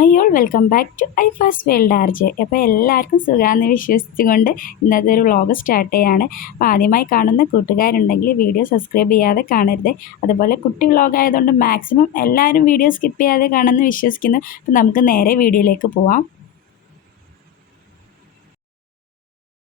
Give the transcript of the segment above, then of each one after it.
അയ്യോൾ welcome back to I fast world RJ അപ്പോൾ എല്ലാവർക്കും സുഖമാണെന്ന് വിശ്വസിച്ചുകൊണ്ട് ഇന്നത്തെ ഒരു വ്ളോഗ് സ്റ്റാർട്ട് ചെയ്യാണ്. അപ്പോൾ ആദ്യമായി കാണുന്ന കൂട്ടുകാരുണ്ടെങ്കിൽ വീഡിയോ സബ്സ്ക്രൈബ് ചെയ്യാതെ കാണരുത്. അതുപോലെ കുട്ടി വ്ളോഗ് ആയതുകൊണ്ട് മാക്സിമം എല്ലാവരും വീഡിയോ സ്കിപ്പ് ചെയ്യാതെ കാണുമെന്ന് വിശ്വസിക്കുന്നു. അപ്പോൾ നമുക്ക് നേരെ വീഡിയോയിലേക്ക് പോവാം.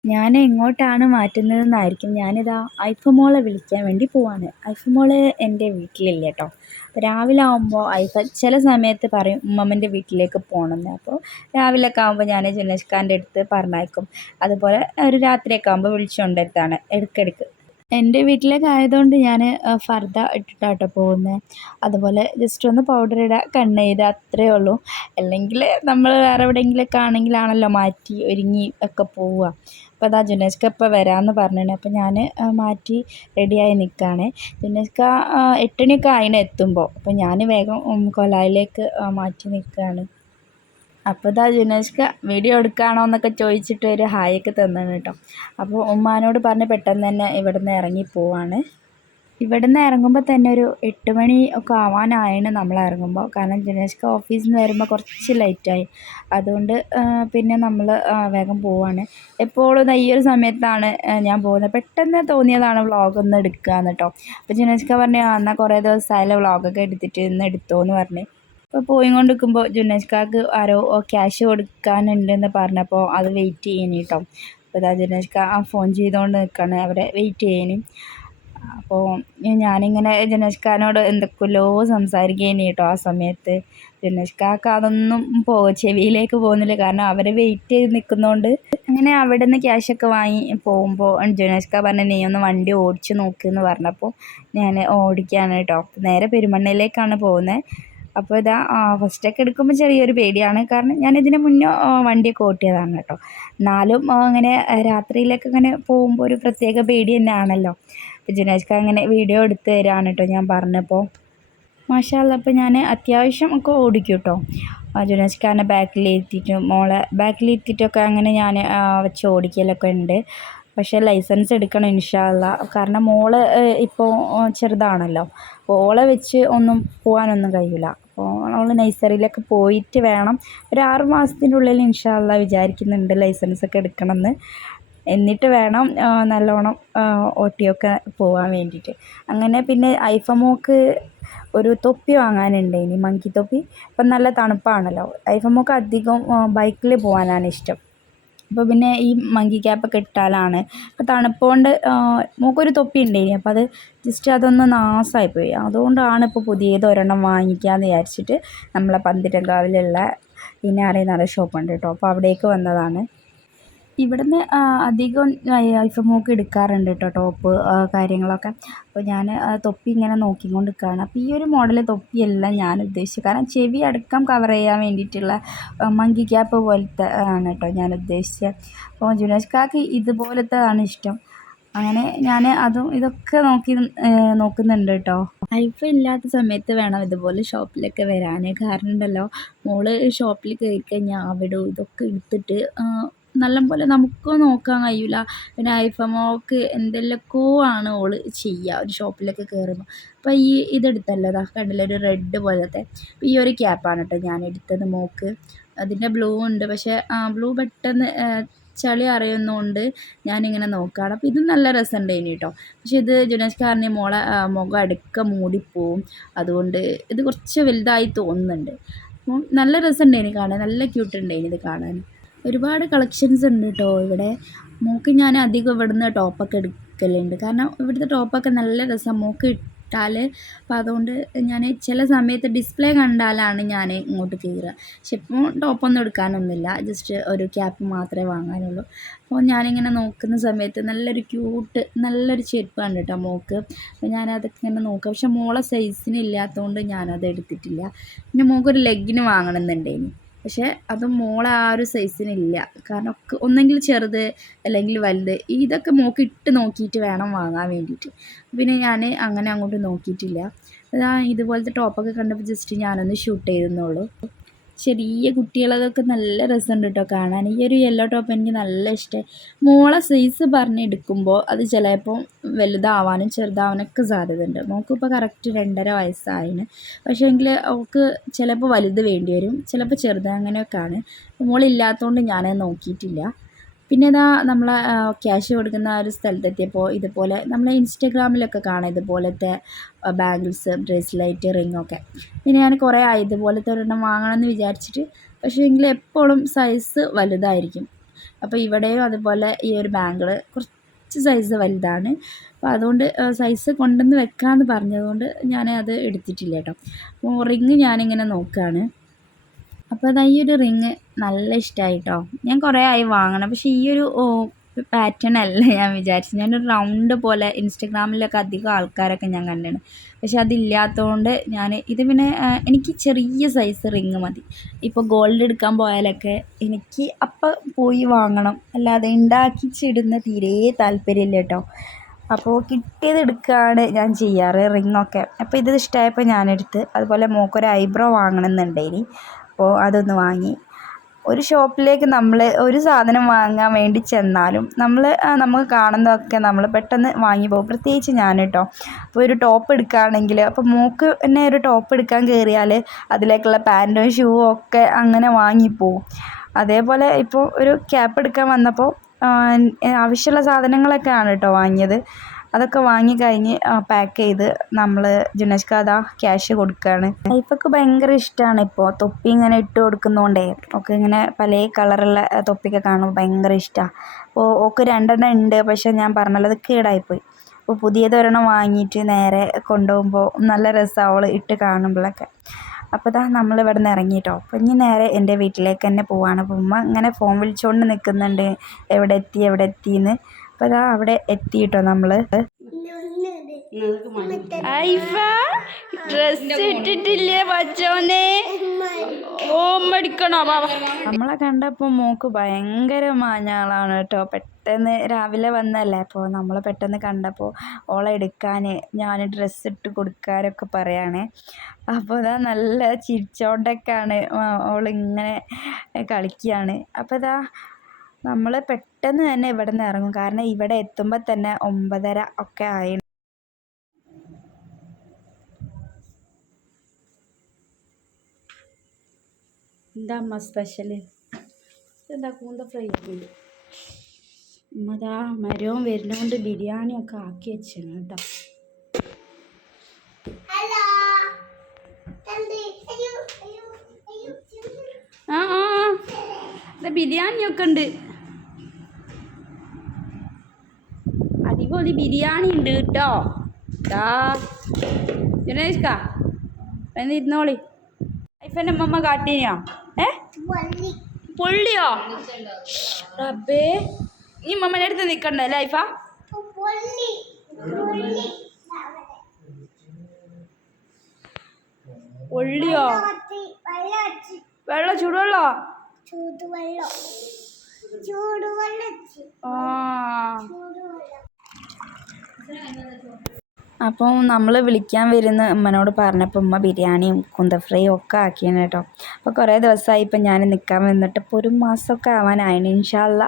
ഞാൻ എങ്ങോട്ടാണ് മാറ്റുന്നതെന്നായിരിക്കും ഞാനിതാ ഐഫമോളെ വിളിക്കാൻ വേണ്ടി പോവാണ്. ഐഫമോൾ എന്റെ വീട്ടിലില്ല കേട്ടോ. അപ്പോൾ രാവിലെ ആകുമ്പോൾ ഐഫ ചില സമയത്ത് പറയും ഉമ്മമ്മന്റെ വീട്ടിലേക്ക് പോകണമെന്ന്. അപ്പോൾ രാവിലെയൊക്കെ ആകുമ്പോൾ ഞാൻ ജുനേഷ്ഖാന്റെ അടുത്ത് പറഞ്ഞയക്കും. അതുപോലെ ഒരു രാത്രിയൊക്കെ ആകുമ്പോൾ വിളിച്ചുകൊണ്ടെടുത്താണ് ഇടയ്ക്കിടയ്ക്ക് എന്റെ വീട്ടിലേക്ക് ആയതുകൊണ്ട് ഞാൻ ഫർദ ഇട്ടിട്ടാട്ടോ പോകുന്നത് അതുപോലെ ജസ്റ്റ് ഒന്ന് പൗഡർ ഇടുക കണ്ണെഴുതുക ഉള്ളൂ. അല്ലെങ്കിൽ നമ്മൾ വേറെ എവിടെയെങ്കിലുമൊക്കെ ആണെങ്കിലാണല്ലോ മാറ്റി ഒരുങ്ങി ഒക്കെ പോവുക. അപ്പോൾ അതാ ജുനേഷ്ക ഇപ്പോൾ വരാമെന്ന് പറഞ്ഞിട്ടുണ്ട് അപ്പോൾ ഞാൻ മാറ്റി റെഡിയായി നിൽക്കുകയാണ് ജുനേഷ്ക എട്ടണിയൊക്കെ ആയിന് എത്തുമ്പോൾ അപ്പോൾ ഞാൻ വേഗം കൊലായിലേക്ക് മാറ്റി നിൽക്കുകയാണ് അപ്പോൾ ഇതാ ജുനേഷ്ക വീഡിയോ എടുക്കുകയാണോ എന്നൊക്കെ ചോദിച്ചിട്ട് ഒരു ഹായൊക്കെ തന്നാണ് കേട്ടോ അപ്പോൾ ഉമ്മാനോട് പറഞ്ഞ് പെട്ടെന്ന് തന്നെ ഇവിടുന്ന് ഇറങ്ങി പോവാണ്. ഇവിടുന്ന് ഇറങ്ങുമ്പോൾ തന്നെ ഒരു എട്ട് മണി ഒക്കെ ആവാനായാണ് നമ്മൾ ഇറങ്ങുമ്പോൾ കാരണം ജുനേഷ്ക ഓഫീസിൽ നിന്ന് വരുമ്പോൾ കുറച്ച് ലേറ്റായി അതുകൊണ്ട് പിന്നെ നമ്മൾ വേഗം പോവാണ്. എപ്പോഴും ഈ ഒരു സമയത്താണ് ഞാൻ പോകുന്നത്. പെട്ടെന്ന് തോന്നിയതാണ് വ്ളോഗ് ഒന്ന് എടുക്കുക കേട്ടോ അപ്പോൾ ജുനേഷ്ക പറഞ്ഞു എന്നാൽ കുറേ ദിവസമായാലും വ്ളോഗൊക്കെ എടുത്തിട്ട് ഇന്ന് എടുത്തോ എന്ന് അപ്പോൾ പോയിക്കൊണ്ട് നിൽക്കുമ്പോൾ ജുനേഷ്കാക്ക് ആരോ ക്യാഷ് കൊടുക്കാനുണ്ടെന്ന് പറഞ്ഞപ്പോൾ അത് വെയിറ്റ് ചെയ്യണി കേട്ടോ അപ്പോൾ ഇതാ ജുനേഷ്ക ആ ഫോൺ ചെയ്തുകൊണ്ട് നിൽക്കുകയാണ് അവരെ വെയിറ്റ് ചെയ്യണി അപ്പോൾ ഞാനിങ്ങനെ ജുനേഷ്കാനോട് എന്തൊക്കെയല്ലോ സംസാരിക്കുകയാണ് കേട്ടോ ആ സമയത്ത്. ജുനേഷ്കാക്ക് അതൊന്നും പോ ചെവിയിലേക്ക് പോകുന്നില്ല. കാരണം അവരെ വെയിറ്റ് ചെയ്ത് നിൽക്കുന്നതുകൊണ്ട് അങ്ങനെ അവിടെ നിന്ന് ക്യാഷൊക്കെ വാങ്ങി പോകുമ്പോൾ ജുനേഷ്ക പറഞ്ഞ നീ ഒന്ന് വണ്ടി ഓടിച്ച് നോക്കുമെന്ന് പറഞ്ഞപ്പോൾ ഞാൻ ഓടിക്കുകയാണ് കേട്ടോ നേരെ പെരുമണ്ണയിലേക്കാണ് പോകുന്നത് അപ്പോൾ ഇതാ ഫസ്റ്റൊക്കെ എടുക്കുമ്പോൾ ചെറിയൊരു പേടിയാണ്. കാരണം ഞാൻ ഇതിന് മുന്നേ വണ്ടിയൊക്കെ ഓട്ടിയതാണ് കേട്ടോ. എന്നാലും അങ്ങനെ രാത്രിയിലൊക്കെ ഇങ്ങനെ പോകുമ്പോൾ ഒരു പ്രത്യേക പേടി തന്നെയാണല്ലോ. അപ്പോൾ ജുനേഷ്ക അങ്ങനെ വീഡിയോ എടുത്ത് തരാണ് കേട്ടോ ഞാൻ പറഞ്ഞപ്പോൾ മാഷാല്ല അപ്പോൾ ഞാൻ അത്യാവശ്യം ഒക്കെ ഓടിക്കും കേട്ടോ. ജുനേഷ്ക്കാരനെ ബാക്കിലിരുത്തിയിട്ടും മോളെ ബാക്കിലിരുത്തിയിട്ടൊക്കെ അങ്ങനെ ഞാൻ വെച്ച് ഓടിക്കലൊക്കെ ഉണ്ട്. പക്ഷേ ലൈസൻസ് എടുക്കണം ഇൻഷാല്ല കാരണം മോൾ ഇപ്പോൾ ചെറുതാണല്ലോ. ഓളെ വെച്ച് ഒന്നും പോകാനൊന്നും കഴിയില്ല അപ്പോൾ അവൾ നഴ്സറിയിലൊക്കെ പോയിട്ട് വേണം. ഒരു ആറ് മാസത്തിന്റെ ഉള്ളിൽ ഇൻഷാല്ല വിചാരിക്കുന്നുണ്ട് ലൈസൻസ് ഒക്കെ എടുക്കണമെന്ന്. എന്നിട്ട് വേണം നല്ലോണം ഓട്ടിയൊക്കെ പോകാൻ വേണ്ടിയിട്ട്. അങ്ങനെ പിന്നെ ഐഫമോക്ക് ഒരു തൊപ്പി വാങ്ങാനുണ്ട് ഇനി മങ്കി തൊപ്പി ഇപ്പം നല്ല തണുപ്പാണല്ലോ. ഐഫമോക്ക് അധികം ബൈക്കിൽ പോകാനാണ് ഇഷ്ടം. അപ്പോൾ പിന്നെ ഈ മങ്കി ക്യാപ്പൊക്കെ ഇട്ടാലാണ്. അപ്പോൾ തണുപ്പുകൊണ്ട് മൂക്കൊരു തൊപ്പി ഉണ്ടായിരുന്നു അപ്പോൾ അത് ജസ്റ്റ് അതൊന്ന് നാസായിപ്പോയി. അതുകൊണ്ടാണ് ഇപ്പോൾ പുതിയത് ഒരെണ്ണം വാങ്ങിക്കാമെന്ന് വിചാരിച്ചിട്ട് നമ്മളെ പന്തിരങ്കാവിലുള്ള ഇനാറെന്ന് പറയുന്ന ഷോപ്പുണ്ട് കേട്ടോ അപ്പോൾ അവിടേക്ക് വന്നതാണ്. ഇവിടുന്ന് അധികം ഐഫമൊക്കെ എടുക്കാറുണ്ട് കേട്ടോ ടോപ്പ് കാര്യങ്ങളൊക്കെ. അപ്പോൾ ഞാൻ തൊപ്പി ഇങ്ങനെ നോക്കിക്കൊണ്ട് നിൽക്കുകയാണ് അപ്പോൾ ഈ ഒരു മോഡൽ തൊപ്പിയല്ല ഞാൻ ഉദ്ദേശിച്ചത്. കാരണം ചെവി അടക്കം കവർ ചെയ്യാൻ വേണ്ടിയിട്ടുള്ള മങ്കി ക്യാപ്പ് പോലത്തെ ആണ് കേട്ടോ ഞാൻ ഉദ്ദേശിച്ചത്. അപ്പോൾ ജുനേഷ്കാക്ക് ഇതുപോലത്തെതാണ് ഇഷ്ടം. അങ്ങനെ ഞാൻ അതും ഇതൊക്കെ നോക്കി നോക്കുന്നുണ്ട് കേട്ടോ. ഐഫ ഇല്ലാത്ത സമയത്ത് വേണം ഇതുപോലെ ഷോപ്പിലൊക്കെ വരാൻ കാരണം ഉണ്ടല്ലോ മോൾ ഷോപ്പിൽ കയറി കഴിഞ്ഞാൽ അവിടെ ഇതൊക്കെ എടുത്തിട്ട് നല്ലപോലെ നമുക്ക് നോക്കാൻ കഴിയില്ല പിന്നെ ഐഫമോൾക്ക് എന്തെല്ലാമൊക്കെയോ ആണ് ഓൾ ചെയ്യുക ഒരു ഷോപ്പിലൊക്കെ കയറുമ്പോൾ അപ്പോൾ ഈ ഇതെടുത്തല്ലോ അതാ കണ്ടില്ലേ? ഒരു റെഡ് പോലത്തെ. ഈ ഒരു ക്യാപ്പാണ് കേട്ടോ ഞാൻ എടുത്തത് മോക്ക്. അതിന്റെ ബ്ലൂ ഉണ്ട്. പക്ഷേ ബ്ലൂ പെട്ടെന്ന് ചളി അറിയുന്നതുകൊണ്ട് ഞാനിങ്ങനെ നോക്കുകയാണ് അപ്പോൾ ഇത് നല്ല രസമുണ്ടായിന് കേട്ടോ പക്ഷെ ഇത് ജുനേഷ് മോളെ മുഖം അടുക്ക മൂടിപ്പോവും. അതുകൊണ്ട് ഇത് കുറച്ച് വലുതായി തോന്നുന്നുണ്ട്. അപ്പം നല്ല രസമുണ്ടായിന് കാണാൻ. നല്ല ക്യൂട്ട് ഉണ്ടായിന് ഇത് കാണാൻ ഒരുപാട് കളക്ഷൻസ് ഉണ്ട് കേട്ടോ ഇവിടെ. മൂക്ക് ഞാൻ അധികം ഇവിടുന്ന് ടോപ്പൊക്കെ എടുക്കലുണ്ട്. കാരണം ഇവിടുത്തെ ടോപ്പൊക്കെ നല്ല രസം. മൂക്ക് ഇട്ടാൽ അപ്പം അതുകൊണ്ട് ഞാൻ ചില സമയത്ത് ഡിസ്പ്ലേ കണ്ടാലാണ് ഞാൻ ഇങ്ങോട്ട് കയറുക പക്ഷെ ഇപ്പോൾ ടോപ്പൊന്നും എടുക്കാനൊന്നുമില്ല. ജസ്റ്റ് ഒരു ക്യാപ്പ് മാത്രമേ വാങ്ങാനുള്ളൂ. അപ്പോൾ ഞാനിങ്ങനെ നോക്കുന്ന സമയത്ത് നല്ലൊരു ക്യൂട്ട് നല്ലൊരു ചെരുപ്പാണ് കേട്ടോ മോൾക്ക് അപ്പോൾ ഞാനതൊക്കെ ഇങ്ങനെ നോക്കുക പക്ഷെ മോളെ സൈസിന് ഇല്ലാത്തതുകൊണ്ട് ഞാനത് എടുത്തിട്ടില്ല. പിന്നെ മോൾക്കൊരു ലെഗിന് വാങ്ങണമെന്നുണ്ടേനി പക്ഷേ അത് മോളെ ആ ഒരു സൈസിനില്ല കാരണം ഒന്നെങ്കിൽ ചെറുത് അല്ലെങ്കിൽ വലുത് ഇതൊക്കെ മോക്ക് ഇട്ട് നോക്കിയിട്ട് വേണം വാങ്ങാൻ വേണ്ടിയിട്ട്. പിന്നെ ഞാൻ അങ്ങനെ അങ്ങോട്ട് നോക്കിയിട്ടില്ല. ഇതുപോലത്തെ ടോപ്പൊക്കെ കണ്ടപ്പോൾ ജസ്റ്റ് ഞാനൊന്ന് ഷൂട്ട് ചെയ്തെന്നുള്ളൂ ചെറിയ കുട്ടികളതൊക്കെ നല്ല രസമുണ്ട് കേട്ടോ കാണാൻ. ഈ ഒരു യെല്ലോ ടോപ്പ് എനിക്ക് നല്ല ഇഷ്ടമായി മോളെ സൈസ് പറഞ്ഞെടുക്കുമ്പോൾ അത് ചിലപ്പോൾ വലുതാവാനും ചെറുതാവാനൊക്കെ സാധ്യതയുണ്ട് മോൾക്കിപ്പോൾ കറക്റ്റ് രണ്ടര വയസ്സായിന്. പക്ഷേ എങ്കിൽ അവൾക്ക് ചിലപ്പോൾ വലുത് വേണ്ടി വരും. ചിലപ്പോൾ ചെറുത് അങ്ങനെയൊക്കെയാണ് മോളില്ലാത്തതുകൊണ്ട് ഞാനത് നോക്കിയിട്ടില്ല. പിന്നെ ഇതാ നമ്മൾ ക്യാഷ് കൊടുക്കുന്ന ആ ഒരു സ്ഥലത്തെത്തിയപ്പോൾ ഇതുപോലെ നമ്മൾ ഇൻസ്റ്റഗ്രാമിലൊക്കെ കാണാം ഇതുപോലത്തെ ബാംഗിൾസ് ബ്രേസ്ലെറ്റ് റിങ്ങൊക്കെ പിന്നെ ഞാൻ കുറേ ആയി ഇതുപോലത്തെ ഒരെണ്ണം വാങ്ങണമെന്ന് വിചാരിച്ചിട്ട് പക്ഷേ എങ്കിൽ എപ്പോഴും സൈസ് വലുതായിരിക്കും. അപ്പോൾ ഇവിടെയും അതുപോലെ ഈ ഒരു ബാങ്കിൾ കുറച്ച് സൈസ് വലുതാണ്. അപ്പോൾ അതുകൊണ്ട് സൈസ് കൊണ്ടുവന്ന് വെക്കാമെന്ന് പറഞ്ഞതുകൊണ്ട് ഞാൻ അത് എടുത്തിട്ടില്ല കേട്ടോ. അപ്പോൾ റിങ് ഞാനിങ്ങനെ നോക്കുകയാണ് അപ്പോൾ അതാ ഈ ഒരു റിങ് നല്ല ഇഷ്ടമായി കേട്ടോ ഞാൻ കുറേ ആയി വാങ്ങണം. പക്ഷേ ഈ ഒരു പാറ്റേൺ അല്ല ഞാൻ വിചാരിച്ചു ഞാനൊരു റൗണ്ട് പോലെ ഇൻസ്റ്റഗ്രാമിലൊക്കെ അധികം ആൾക്കാരൊക്കെ ഞാൻ കണ്ടിരുന്നു പക്ഷെ അതില്ലാത്തതുകൊണ്ട് ഞാൻ ഇത് പിന്നെ എനിക്ക് ചെറിയ സൈസ് റിങ് മതി. ഇപ്പോൾ ഗോൾഡ് എടുക്കാൻ പോയാലൊക്കെ എനിക്ക് അപ്പം പോയി വാങ്ങണം. അല്ലാതെ ഉണ്ടാക്കിച്ചിടുന്ന തീരെ താല്പര്യമില്ല കേട്ടോ. അപ്പോൾ കിട്ടിയത് എടുക്കുകയാണ് ഞാൻ ചെയ്യാറ് റിങ്ങൊക്കെ. അപ്പോൾ ഇത് ഇഷ്ടമായപ്പോൾ ഞാനെടുത്ത്. അതുപോലെ മോക്കൊരു ഐബ്രോ വാങ്ങണമെന്നുണ്ടായിനി അപ്പോൾ അതൊന്ന് വാങ്ങി. ഒരു ഷോപ്പിലേക്ക് നമ്മൾ ഒരു സാധനം വാങ്ങാൻ വേണ്ടി ചെന്നാലും നമ്മൾ നമുക്ക് കാണുന്നതൊക്കെ നമ്മൾ പെട്ടെന്ന് വാങ്ങി പോകും. പ്രത്യേകിച്ച് ഞാൻ കേട്ടോ അപ്പോൾ ഒരു ടോപ്പ് എടുക്കുകയാണെങ്കിൽ അപ്പോൾ മൂക്ക് തന്നെ ഒരു ടോപ്പ് എടുക്കാൻ കയറിയാൽ അതിലേക്കുള്ള പാന്റും ഷൂവും ഒക്കെ അങ്ങനെ വാങ്ങിപ്പോവും അതേപോലെ ഇപ്പോൾ ഒരു ക്യാപ്പ് എടുക്കാൻ വന്നപ്പോൾ ആവശ്യമുള്ള സാധനങ്ങളൊക്കെയാണ് കേട്ടോ വാങ്ങിയത്. അതൊക്കെ വാങ്ങി കഴിഞ്ഞ് പാക്ക് ചെയ്ത് നമ്മൾ ജുനഷ്ക അതാ ക്യാഷ് കൊടുക്കുകയാണ് വൈഫൊക്കെ ഭയങ്കര ഇഷ്ടമാണ് ഇപ്പോൾ തൊപ്പി ഇങ്ങനെ ഇട്ട് കൊടുക്കുന്നതുകൊണ്ടേ ഒക്കെ ഇങ്ങനെ പല കളറുള്ള തൊപ്പിയൊക്കെ കാണുമ്പോൾ ഭയങ്കര ഇഷ്ടമാണ് അപ്പോൾ ഒക്കെ രണ്ടെണ്ണം ഉണ്ട് പക്ഷേ ഞാൻ പറഞ്ഞല്ലോ അത് കേടായിപ്പോയി. അപ്പോൾ പുതിയതൊരെണ്ണം വാങ്ങിയിട്ട് നേരെ കൊണ്ടുപോകുമ്പോൾ നല്ല രസമാണ് ഇട്ട് കാണുമ്പോഴൊക്കെ അപ്പോൾ ഇതാ നമ്മൾ ഇവിടെ നിന്ന് ഇറങ്ങിയിട്ടോ അപ്പോൾ ഇനി നേരെ എന്റെ വീട്ടിലേക്ക് തന്നെ പോവാണ്. അപ്പോൾ ഉമ്മ ഇങ്ങനെ ഫോൺ വിളിച്ചുകൊണ്ട് നിൽക്കുന്നുണ്ട് എവിടെ എത്തി എവിടെ എത്തിയെന്ന് അപ്പോൾ ഇതാ അവിടെ എത്തിയിട്ടോ നമ്മൾ. നമ്മൾ ഡ്രസ് ഇട്ടിട്ടില്ലേ പച്ചോനെ ഓമ്മടിക്കണോ നമ്മളെ കണ്ടപ്പോൾ മോക്ക് ഭയങ്കര മാഞ്ഞാളാണ് കേട്ടോ. പെട്ടെന്ന് രാവിലെ വന്നല്ലേ? അപ്പോൾ നമ്മൾ പെട്ടെന്ന് കണ്ടപ്പോൾ ഓളെ എടുക്കാൻ ഞാൻ ഡ്രസ്സ് ഇട്ട് കൊടുക്കാനൊക്കെ പറയാണേ. അപ്പോൾ ഇതാ നല്ല ചിരിച്ചോണ്ടൊക്കെയാണ് ഓളിങ്ങനെ കളിക്കുകയാണ് അപ്പോൾ ഇതാ നമ്മൾ പെട്ടെന്ന് തന്നെ ഇവിടെ നിന്ന് ഇറങ്ങും. കാരണം ഇവിടെ എത്തുമ്പോൾ തന്നെ ഒമ്പതര ഒക്കെ ആയി. എന്താ അമ്മ സ്പെഷ്യൽ എന്താ കൂന്ത ഫ്രൈ ആക്കിയത് അമ്മതാ മരവും വരുന്നതുകൊണ്ട് ബിരിയാണി ഒക്കെ ആക്കി വെച്ചാണ് കേട്ടോ. ആ ആ ബിരിയാണി ഒക്കെ ഉണ്ട്. അടിപൊളി ബിരിയാണി ഉണ്ട് കേട്ടോ. ദാ. ജനേഷ്ക എന്ന് ഇരുന്നോളി. ഐഫന്റെ അമ്മമ്മ കാട്ടിനിയോ ഏ? പൊള്ളിയോ? റബ്ബേ. നീ മമ്മന്റെ അടുത്ത് നിൽക്കണ്ടല്ലേ ഐഫ പൊള്ളിയോ? വെള്ളം ചൂടുവെള്ളോ? ചൂടുവെള്ളം. ചൂടുവെള്ളം ആ. അപ്പോൾ നമ്മൾ വിളിക്കാൻ വരുന്ന ഉമ്മനോട് പറഞ്ഞപ്പോൾ ഉമ്മ ബിരിയാണിയും കുന്ത ഫ്രൈയും ഒക്കെ ആക്കിയാണ് കേട്ടോ. അപ്പോൾ കുറേ ദിവസമായി ഇപ്പം ഞാൻ നിൽക്കാൻ വന്നിട്ട് ഇപ്പോൾ ഒരു മാസമൊക്കെ ആവാനായിന്. ഇൻഷാല്ല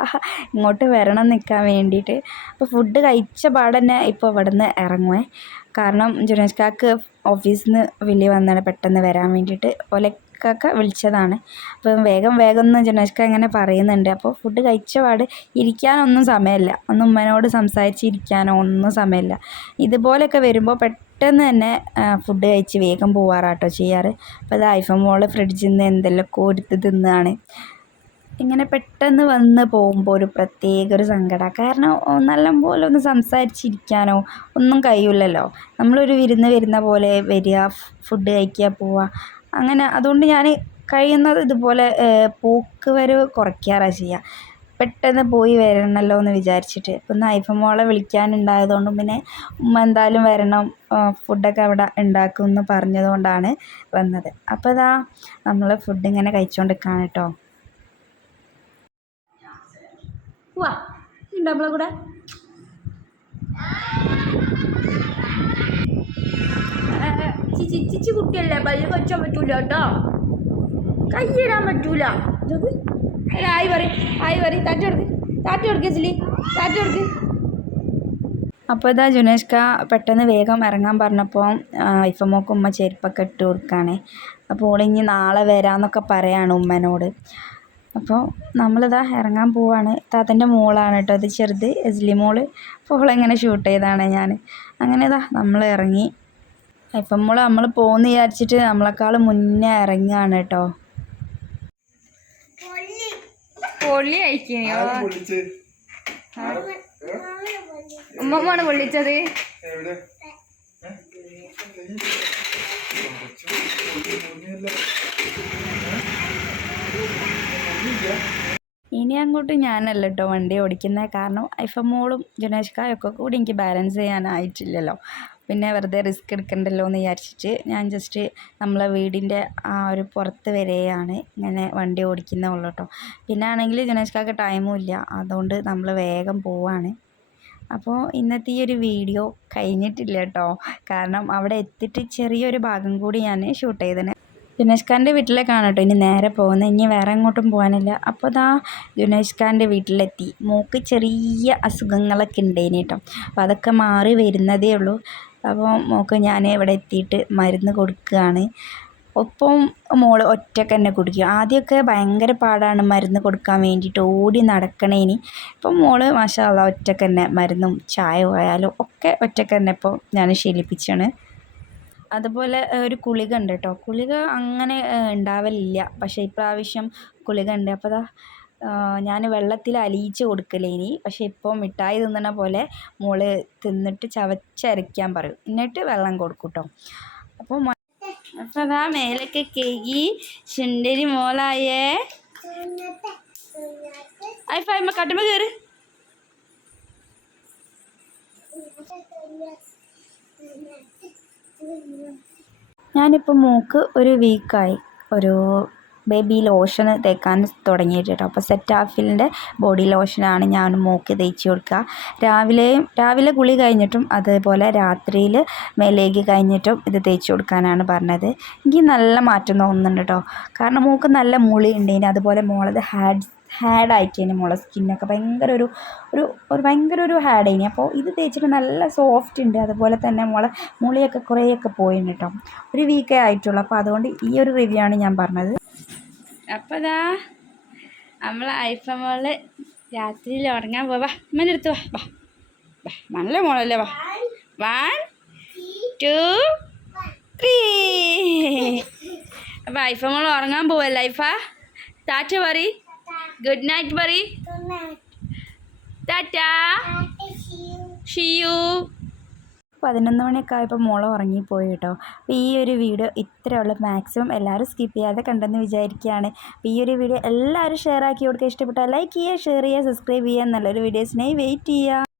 ഇങ്ങോട്ട് വരണം നിൽക്കാൻ വേണ്ടിയിട്ട്. അപ്പോൾ ഫുഡ് കഴിച്ച പാടന്നെ ഇപ്പോൾ ഇവിടെ നിന്ന് ഇറങ്ങുവേ. കാരണം ജുനേഷ് കാക്ക് ഓഫീസിൽ നിന്ന് വിളി വന്നാണ് പെട്ടെന്ന് വരാൻ വേണ്ടിയിട്ട്. ഒലക്കൊക്കെ വിളിച്ചതാണ്. അപ്പം വേഗം വേഗം ഒന്ന് ജുനേഷ്ക ഇങ്ങനെ പറയുന്നുണ്ട്. അപ്പോൾ ഫുഡ് കഴിച്ച പാട് ഇരിക്കാനൊന്നും സമയമില്ല. ഒന്ന് ഉമ്മനോട് സംസാരിച്ച് ഇരിക്കാനോ ഒന്നും സമയമില്ല. ഇതുപോലെയൊക്കെ വരുമ്പോൾ പെട്ടെന്ന് തന്നെ ഫുഡ് കഴിച്ച് വേഗം പോവാറാട്ടോ ചെയ്യാറ്. അപ്പോൾ അത് ഐഫോൺ മോൾ ഫ്രിഡ്ജിൽ നിന്ന് എന്തെല്ലാം എടുത്ത് തിന്നാണ്. ഇങ്ങനെ പെട്ടെന്ന് വന്ന് പോകുമ്പോൾ ഒരു പ്രത്യേക ഒരു സങ്കടമാണ് കാരണം നല്ലപോലെ ഒന്ന് സംസാരിച്ചിരിക്കാനോ ഒന്നും കഴിയില്ലല്ലോ. നമ്മളൊരു വിരുന്ന് വരുന്ന പോലെ വരിക ഫുഡ് കഴിക്കുക പോവുക. അങ്ങനെ അതുകൊണ്ട് ഞാൻ കഴിയുന്നത് ഇതുപോലെ പോക്ക് വരവ് കുറയ്ക്കാറാണ് ചെയ്യുക പെട്ടെന്ന് പോയി വരണമല്ലോ എന്ന് വിചാരിച്ചിട്ട്. ഇപ്പം നൈഫ് മോളെ വിളിക്കാനുണ്ടായതുകൊണ്ടും പിന്നെ ഉമ്മ എന്തായാലും വരണം ഫുഡൊക്കെ അവിടെ ഉണ്ടാക്കും എന്ന് പറഞ്ഞതുകൊണ്ടാണ് വന്നത്. അപ്പോൾ ഇതാ നമ്മൾ ഫുഡ് ഇങ്ങനെ കഴിച്ചുകൊണ്ടിരിക്കുകയാണ് കേട്ടോ. വാ നമ്മളെ കൂടെ. ചിച്ചി ചിച്ചി കുട്ടിയല്ലേ പല്ല് കൊച്ചാൻ പറ്റൂല കേട്ടോ കൈയിടാൻ പറ്റൂല അല്ല ആയി പറ ആയി പറ താറ്റ കൊടുക്ക് താറ്റ കൊടുക്ക് ചിലി താറ്റ കൊടുക്ക് അപ്പോൾ ഇതാ ജുനേഷ്ക പെട്ടെന്ന് വേഗം ഇറങ്ങാൻ പറഞ്ഞപ്പോൾ ഇഫമോക്ക് ഉമ്മ ചെരുപ്പൊക്കെ ഇട്ട് കൊടുക്കുകയാണ് അപ്പോൾ ഓളിഞ്ഞ് നാളെ വരാമെന്നൊക്കെ പറയാണ് ഉമ്മനോട്. അപ്പോൾ നമ്മളിതാ ഇറങ്ങാൻ പോവാണ്. താത്തന്റെ മോളാണ് കേട്ടോ ഇത് ചെറുത് എസ്ലി മോൾ. അപ്പോൾ ഓളിങ്ങനെ ഷൂട്ട് ചെയ്താണ് ഞാൻ അങ്ങനെ ഇതാ നമ്മൾ ഇറങ്ങി. ഇപ്പം നമ്മൾ നമ്മൾ പോകുന്ന വിചാരിച്ചിട്ട് നമ്മളെക്കാൾ മുന്നേ ഇറങ്ങുകയാണ് കേട്ടോ. പൊള്ളി. അയക്കോ ഉമ്മമ്മാണ് പൊള്ളിച്ചത്? എവിടെ? ഇനി അങ്ങോട്ട് ഞാനല്ല കേട്ടോ വണ്ടി ഓടിക്കുന്നത് കാരണം ഐഫ മോളും ജുനേഷ്കായൊക്കെ കൂടി എനിക്ക് ബാലൻസ് ചെയ്യാനായിട്ടില്ലല്ലോ. പിന്നെ വെറുതെ റിസ്ക് എടുക്കണ്ടല്ലോ എന്ന് വിചാരിച്ചിട്ട് ഞാൻ ജസ്റ്റ് നമ്മളെ വീടിന്റെ ആ ഒരു പുറത്ത് വരെയാണ് ഇങ്ങനെ വണ്ടി ഓടിക്കുന്നുള്ളൂ കേട്ടോ പിന്നെ ആണെങ്കിൽ ജുനേഷ്കാക്ക് ടൈമും ഇല്ല. അതുകൊണ്ട് നമ്മൾ വേഗം പോവാണ്. അപ്പോൾ ഇന്നത്തെ ഈ ഒരു വീഡിയോ കഴിഞ്ഞിട്ടില്ല കേട്ടോ കാരണം അവിടെ എത്തിയിട്ട് ചെറിയൊരു ഭാഗം കൂടി ഞാൻ ഷൂട്ട് ചെയ്തതിന് ജുനേഷ് ഖാന്റെ വീട്ടിലേക്കാണ് കേട്ടോ ഇനി നേരെ പോകുന്നത്. ഇനി വേറെ എങ്ങോട്ടും പോകാനില്ല. അപ്പോൾ ദാ ഗുനേഷ് ഖാന്റെ വീട്ടിലെത്തി. മൂക്ക് ചെറിയ അസുഖങ്ങളൊക്കെ ഉണ്ടേനി കേട്ടോ. അപ്പോൾ അതൊക്കെ മാറി വരുന്നതേ ഉള്ളൂ. അപ്പോൾ മൂക്ക് ഞാൻ ഇവിടെ എത്തിയിട്ട് മരുന്ന് കൊടുക്കുകയാണ്. ഒപ്പം മോൾ ഒറ്റയ്ക്ക് തന്നെ കുടിക്കും. ആദ്യമൊക്കെ ഭയങ്കര പാടാണ് മരുന്ന് കൊടുക്കാൻ വേണ്ടിയിട്ട് ഓടി നടക്കണേനി. ഇപ്പം മോൾ മാഷാല്ല ഒറ്റയ്ക്ക് തന്നെ മരുന്നും ചായ പോയാലും ഒക്കെ ഒറ്റയ്ക്ക് തന്നെ ഇപ്പോൾ ഞാൻ ശീലിപ്പിച്ചാണ്. അതുപോലെ ഒരു കുളിക ഉണ്ട് കേട്ടോ കുളിക അങ്ങനെ ഉണ്ടാവലില്ല. പക്ഷേ ഇപ്രാവശ്യം കുളിക ഉണ്ട് അപ്പോൾ അതാ ഞാൻ വെള്ളത്തിൽ അലിയിച്ച് കൊടുക്കലേനി പക്ഷേ ഇപ്പോൾ മിഠായി തിന്നണ പോലെ മോൾ തിന്നിട്ട് ചവച്ചരയ്ക്കാൻ പറയും. എന്നിട്ട് വെള്ളം കൊടുക്കും കേട്ടോ അപ്പോൾ അപ്പം അതാ മേലൊക്കെ കേകി ചുണ്ടരി മോളായേ. ഐ ഫൈമ കട്ടുമ്പ കയറ് ഞാനിപ്പോൾ മൂക്ക് ഒരു വീക്കായി ഒരു ബേബി ലോഷൻ തേക്കാൻ തുടങ്ങിയിട്ട് കേട്ടോ അപ്പോൾ സെറ്റാഫിലിന്റെ ബോഡി ലോഷനാണ് ഞാൻ മൂക്ക് തേച്ച് കൊടുക്കുക. രാവിലെയും രാവിലെ കുളി കഴിഞ്ഞിട്ടും അതേപോലെ രാത്രിയിൽ മേലേക്ക് കഴിഞ്ഞിട്ടും ഇത് തേച്ച് കൊടുക്കാനാണ് പറഞ്ഞത്. എനിക്ക് നല്ല മാറ്റം തോന്നുന്നുണ്ട് കേട്ടോ കാരണം മൂക്ക് നല്ല മുളി ഉണ്ടെങ്കിൽ അതുപോലെ മോളത് ഹാഡ് ഹാഡായിട്ടേനി മോളെ സ്കിന്നൊക്കെ. ഭയങ്കര ഒരു ഒരു ഒരു ഭയങ്കര ഒരു ഹാഡായിനി അപ്പോൾ ഇത് തേച്ചിട്ട് നല്ല സോഫ്റ്റ് ഉണ്ട് അതുപോലെ തന്നെ മുള മുളിയൊക്കെ കുറേയൊക്കെ പോയിന് കേട്ടോ ഒരു വീക്കേ ആയിട്ടുള്ളൂ. അപ്പോൾ അതുകൊണ്ട് ഈ ഒരു റിവ്യൂ ആണ് ഞാൻ പറഞ്ഞത്. അപ്പോൾ ഇതാ നമ്മൾ ഐഫോൺ മോൾ രാത്രിയിൽ ഉറങ്ങാൻ പോവാ. അമ്മേന്റെ അടുത്ത് വാ. വാ. വാ. നല്ല മോളല്ലേ വാ. വൺ ടു ത്രീ അപ്പോൾ ഐഫോൺ മോൾ ഉറങ്ങാൻ പോവല്ലേ ഐഫ? ടാറ്റ പറ ഗുഡ് നൈറ്റ് പറ see ഷിയു പതിനൊന്ന് മണിയൊക്കെ ആയപ്പോൾ മോളെ ഉറങ്ങിപ്പോയി കേട്ടോ. അപ്പോൾ ഈ ഒരു വീഡിയോ ഇത്രയുള്ള മാക്സിമം എല്ലാവരും സ്കിപ്പ് ചെയ്യാതെ കണ്ടെന്ന് വിചാരിക്കുകയാണ്. അപ്പോൾ ഈ ഒരു വീഡിയോ എല്ലാവരും ഷെയർ ആക്കി കൊടുക്കുക. ഇഷ്ടപ്പെട്ടാൽ ലൈക്ക് ചെയ്യുക ഷെയർ ചെയ്യുക സബ്സ്ക്രൈബ് ചെയ്യുക. നല്ലൊരു വീഡിയോസിനായി വെയിറ്റ് ചെയ്യുക.